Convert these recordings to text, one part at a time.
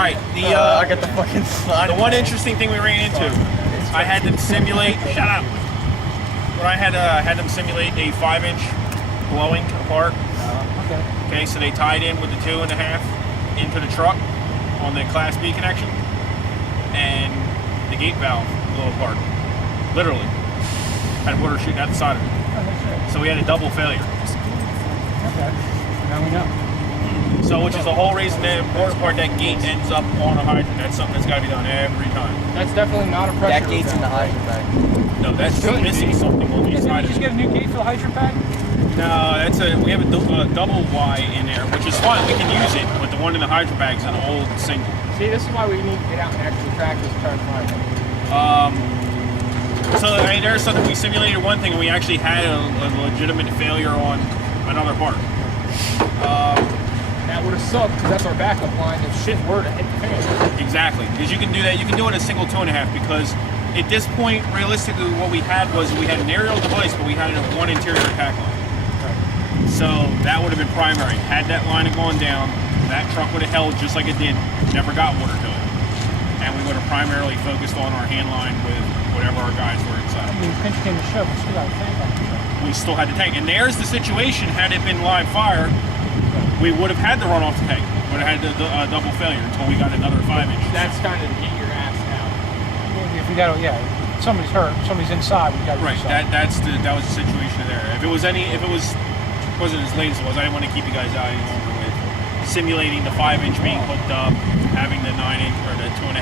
All right, I got the fucking slide. the one interesting thing we ran into, I had them simulate. Shut up. When I had them simulate a 5-inch blowing apart. Okay. Okay, so they tied in with the 2.5 into the truck on the Class B connection, and the gate valve blew apart. Literally, had water shooting out the side of it. Oh, that's right. So we had a double failure. Okay. Now we know. So, which is the whole reason the important part that gate ends up on a hydrant. That's something that's got to be done every time. That's definitely not a pressure. That gate's in the hydrant bag. No, that's missing something on the side of Just it. get a new gate for the hydrant bag? No, we have a double Y in there, which is fine. We can use it, but the one in the hydrant bag is an old single. See, this is why we need to get out and actually practice trying to find it. So I mean, there's something we simulated one thing, and we actually had a legitimate failure on another part. That would have sucked because that's our backup line if shit were to hit the fan. Exactly, because you can do that. You can do it a single 2.5 because at this point, realistically, what we had was we had an aerial device, but we had one interior attack line. So that would have been primary. Had that line have gone down, that truck would have held just like it did, never got water to it. And we would have primarily focused on our hand line with whatever our guys were inside. I mean, pinch came to shove, we still got a tank on the truck. We still had the tank. And there's the situation, had it been live fire, we would have had the run off the tank. Would have had the double failure until we got another 5-inch. That's kind of to get your ass out. If we got, somebody's hurt, somebody's inside, we got to Right, that was the situation there. If it wasn't as late as it was, I didn't want to keep you guys out any longer with simulating the 5-inch being hooked up, having the 9-inch or the 2.5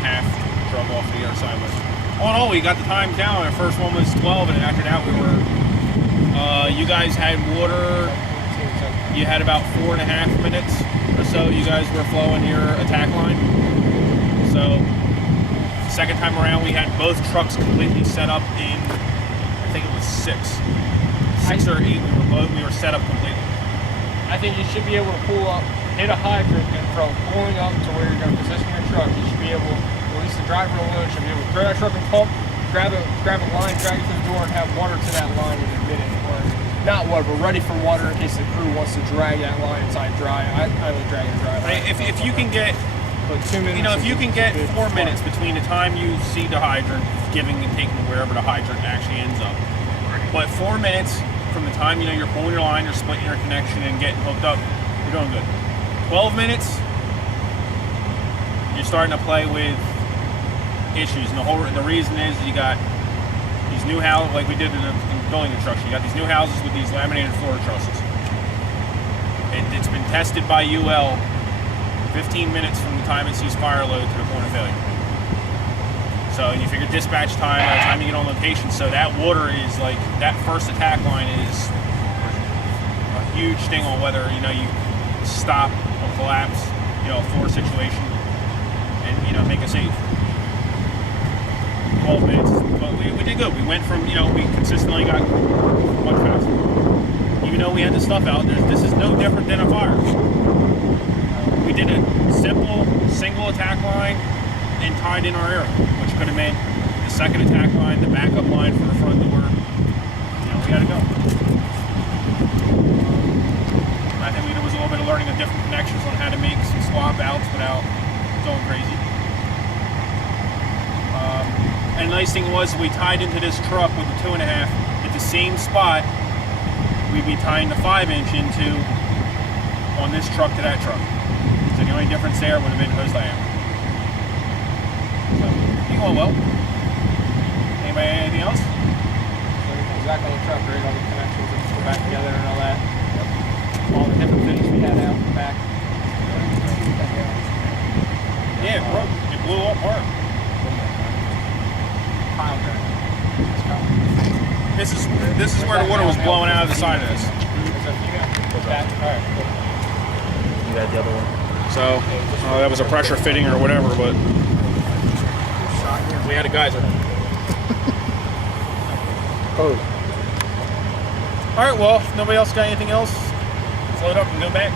drug off the other side. But all in all, we got the time down. Our first one was 12, and after that we were, you guys had water. You had about 4.5 minutes or so. You guys were flowing your attack line. So second time around, we had both trucks completely set up in, I think it was 6 or 8. We were set up completely. I think you should be able to pull up, hit a hydrant, and from pulling up to where you're going to position your truck, you should be able, at least the driver alone should be able to throw that truck and pump, grab a line, drag it to the door, and have water to that line in a minute. Or not water, but ready for water in case the crew wants to drag that line inside dry. I would drag it dry. If you can get, but 2 minutes, if you can get 4 minutes between the time you see the hydrant, giving and taking wherever the hydrant actually ends up, but 4 minutes from the time you're pulling your line, you're splitting your connection and getting hooked up, you're doing good. 12 minutes, you're starting to play with issues, and the reason is you got these new houses, like we did in building construction. You got these new houses with these laminated floor trusses. It's been tested by UL 15 minutes from the time it sees fire load to the point of failure. So you figure dispatch time, by the time you get on location, so that water is like, that first attack line is a huge thing on whether, you stop or collapse, a floor situation and, make a save. 12 minutes, but we did good. We went from, we consistently got much faster. Even though we had the stuff out there, this is no different than a fire. We did a simple single attack line and tied in our area, which could have meant the second attack line, the backup line for the front door. We had to go. I think there was a little bit of learning of different connections on how to make some swap outs without going crazy. And the nice thing was we tied into this truck with the 2.5 at the same spot we'd be tying the 5-inch into on this truck to that truck. So the only difference there would have been hose diameter. So, you going well. Anybody anything else? everything's back on the truck, right? All the connections and go back together and all that. All the different things we had out the back. Yeah, it broke. It blew apart. Pile drive. This is where the water was blowing out of the side of this. Alright, cool. You got the other one. So that was a pressure fitting or whatever, but we had a geyser. Oh. All right, well, if nobody else got anything else, let's load up and go back.